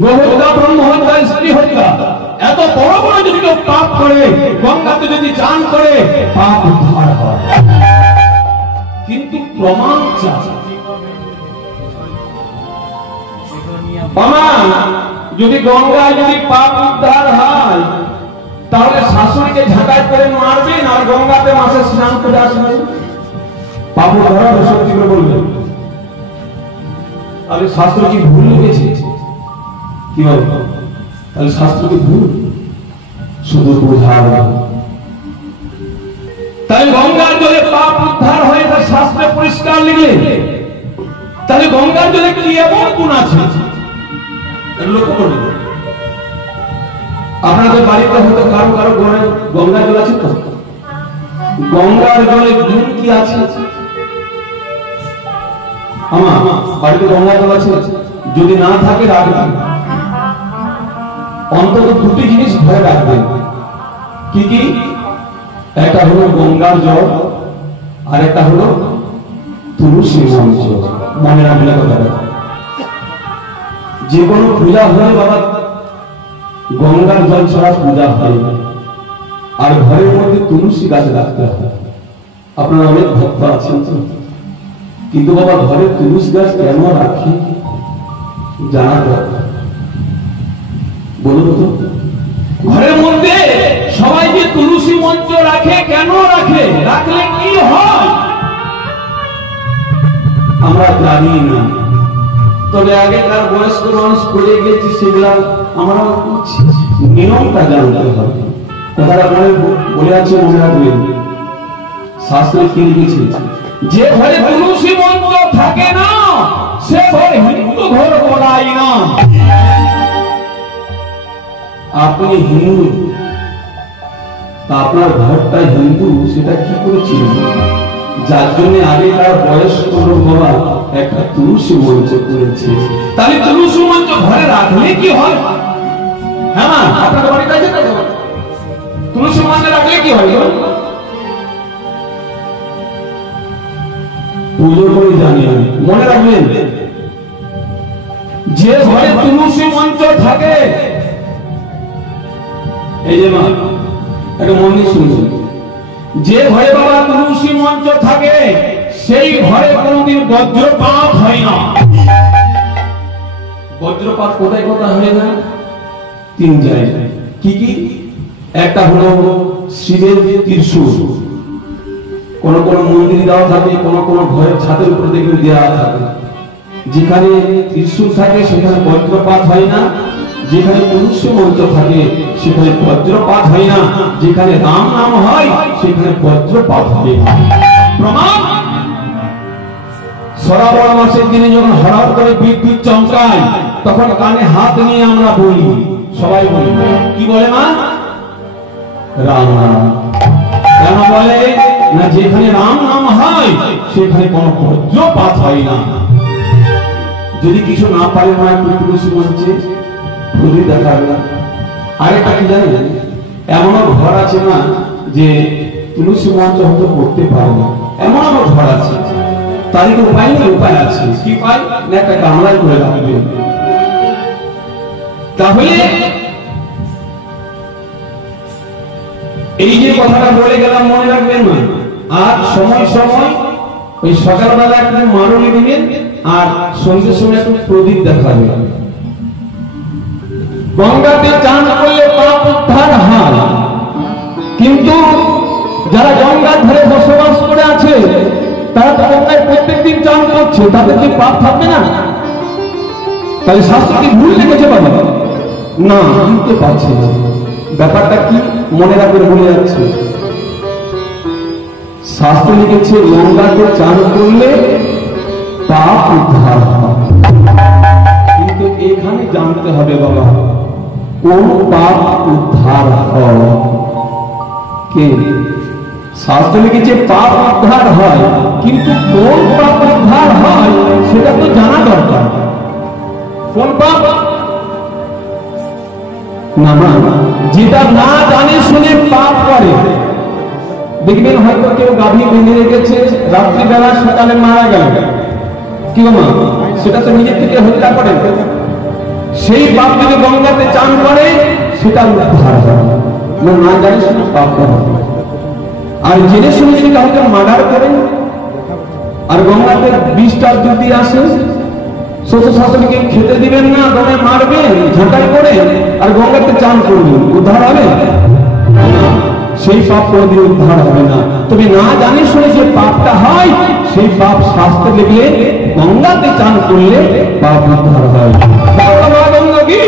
গোহত্যা, ব্রহ্মহত্যা, স্ত্রী হত্যা, এত বড় বড় যদি কেউ পাপ করে, গঙ্গাতে যদি চান করে, পাপ উদ্ধার হয়। কিন্তু প্রমাণ চাই। যদি গঙ্গায় যদি পাপ উদ্ধার হয়, তাহলে শাশুড়িকে ঝাঁটাই করে মারবেন আর গঙ্গাতে মাসে স্নান করে আসবেন, পাপ উদ্ধার হবে। সত্যি করে বলবেন, তাহলে শাস্ত্র কি ভুল লিখেছে? কি বল? তাহলে শাস্ত্র কি ভুল? শুধু বোঝার। তাই গঙ্গার জলে পাপ উদ্ধার হয়ে তা শাস্ত্রে পরিষ্কার লিখলে, তাহলে গঙ্গার জলে কি এমন গুণ আছে? লক্ষ্য করবেন, আপনাদের বাড়িতে হয়তো কারো কারো ঘরে গঙ্গার জল আছে তো? গঙ্গার জলে গুণ কি আছে? আমার বাড়িতে গঙ্গার জল আছে? যদি না থাকে রাখবেন, অন্তত দুটি জিনিস ঘরে রাখবেন। কি কি? একটা হলো গঙ্গার জল, আর একটা হলো তুলসী মঞ্চ। মনে রাখলে কথাটা, যে কোনো পূজা হলে বাবা গঙ্গার জল ছাড়া পূজা হয় না। আর ঘরের মধ্যে তুলসী গাছ রাখতে হয়। আপনারা অনেক ভক্ত আছেন তো, কিন্তু বাবা ঘরে তুলসী গাছ কেন রাখে জানা দরকার। বলুন তো, ঘরের মধ্যে সবাই যে তুলসী মঞ্চ রাখে, কেন রাখে? রাখলে কি হয় আমরা জানি না। তবে আগেকার বয়স্ক মানুষ করে গেছে, সেগুলা আমরা নিয়মটা জানতে হবে। কথাটা বলে আছে, মনে রাখবেন। শাস্ত্রে কি লিখেছে? যে ঘরে তুলসী মঞ্চ থাকে না, সে ঘরে হিন্দু ঘর বলাই না। আপনি হিন্দু, তা আপনার ঘরটা হিন্দু, সেটা কি করে চিনবেন? যার জন্য আগেকার বয়স্ক লোকরা একটা তুলসী মঞ্চ করেছে। তাহলে তুলসী মঞ্চ ঘরে রাখলে কি হয়? হ্যাঁ না, আপনাদের বাড়িতে আছে তো? তুলসী মঞ্চ রাখলে কি হয়? পুজো করে জানি আমি। মনে রাখবেন, যে ঘরে তুলসী মঞ্চ থাকে, এই যে মা একটা মন্দির শুনছেন, যে ঘরে বাবা তুলসী মঞ্চ থাকে, সেই ঘরে কোনদিন বজ্রপাত হয় না। বজ্রপাত কোথায় কোথায় হয়ে যায়? তিন জায়গায়। কি কি? একটা হলো শিবের ত্রিশূল, কোন কোন মন্দির দেওয়া থাকে, কোন কোন ঘরের ছাদের উপরে দেখবে দেওয়া থাকে। যেখানে ত্রিশূল থাকে সেখানে বজ্রপাত হয় না, যেখানে তুলসী মঞ্চ থাকে সেখানে বজ্রপাত হয় না, যেখানে রাম নাম হয় সেখানে বজ্রপাত হবে। প্রমাণ, শ্রাবণ মাসের দিনে যখন হঠাৎ করে বিদ্যুৎ চমকায়, তখন কানে হাত নিয়ে আমরা বলি, সবাই বলি, কি বলে মা? রাম নাম। কেন বলে না? যেখানে রাম নাম হয় সেখানে কোনো বজ্রপাত হয় না। যদি কিছু না পারে মা, তুলসী মঞ্চে প্রদীপ দেখা গেল। আরেকটা কি জানেন? এমনও ঘর আছে না যে তুলসী মঞ্চ হয়তো করতে পারে না, এমন আমার ঘর আছে। তারই তো উপায় নেই, উপায় আছে। কি পাই না? একটা গামলায় করে রাখবে। তাহলে এই যে কথাটা বলে গেলাম, মনে রাখবেন না। আর সময় সময় ওই সকালবেলা একটু মারুলি দিবেন, আর সন্ধ্যে সময় একটু প্রদীপ দেখাবে। গঙ্গাতে চান করলে পাপ উদ্ধার হয়, কিন্তু যারা গঙ্গার ধারে বসবাস করে আছে, তারা তো গঙ্গায় প্রত্যেকদিন চান করছে, তাদের কি পাপ থাকবে না? তাহলে শাস্ত্র কি ভুল লিখেছে বাবা? না, বুঝতে পারছি না ব্যাপারটা কি। মনে রাখবেন, বলে যাচ্ছে, শাস্ত্র লিখেছে গঙ্গাতে চান করলে পাপ উদ্ধার হয়। কিন্তু এখানে জানতে হবে বাবা, কোন পাপ উদ্ধার হয়? কে? শাস্ত্র লিখেছে পাপ উদ্ধার হয়, কিন্তু কোন পাপ উদ্ধার হয় সেটা তো জানা দরকার। কোন পাপ? না না, যেটা না জানে শুনে পাপ করে। দেখবেন হয়তো কেউ গাভী বেঁধে রেখেছে, রাত্রিবেলা সকালে মারা গেল, কি গো মা, সেটা তো নিজের থেকে হত্যা করে। সেই পাপ যদি গঙ্গাতে চান করে সেটা উদ্ধার হয় না, না জানি শুনে পাপ হবে। আর জেনে শুনে যদি কাউকে মার্ডার করে আর গঙ্গাতে 20টা যদি আসে, শ্বশুর শাশুড়িকে খেতে দিবেন না, দমে মারবেন ঝাঁটাই করে, আর গঙ্গাতে চান করবেন, উদ্ধার হবে না, সেই পাপ কোনদিন উদ্ধার হবে না। তবে না জানি শুনে যে পাপটা হয়, সেই পাপ শাস্ত্রে লিখলে গঙ্গাতে চান করলে পাপ উদ্ধার হয়। গঙ্গা কি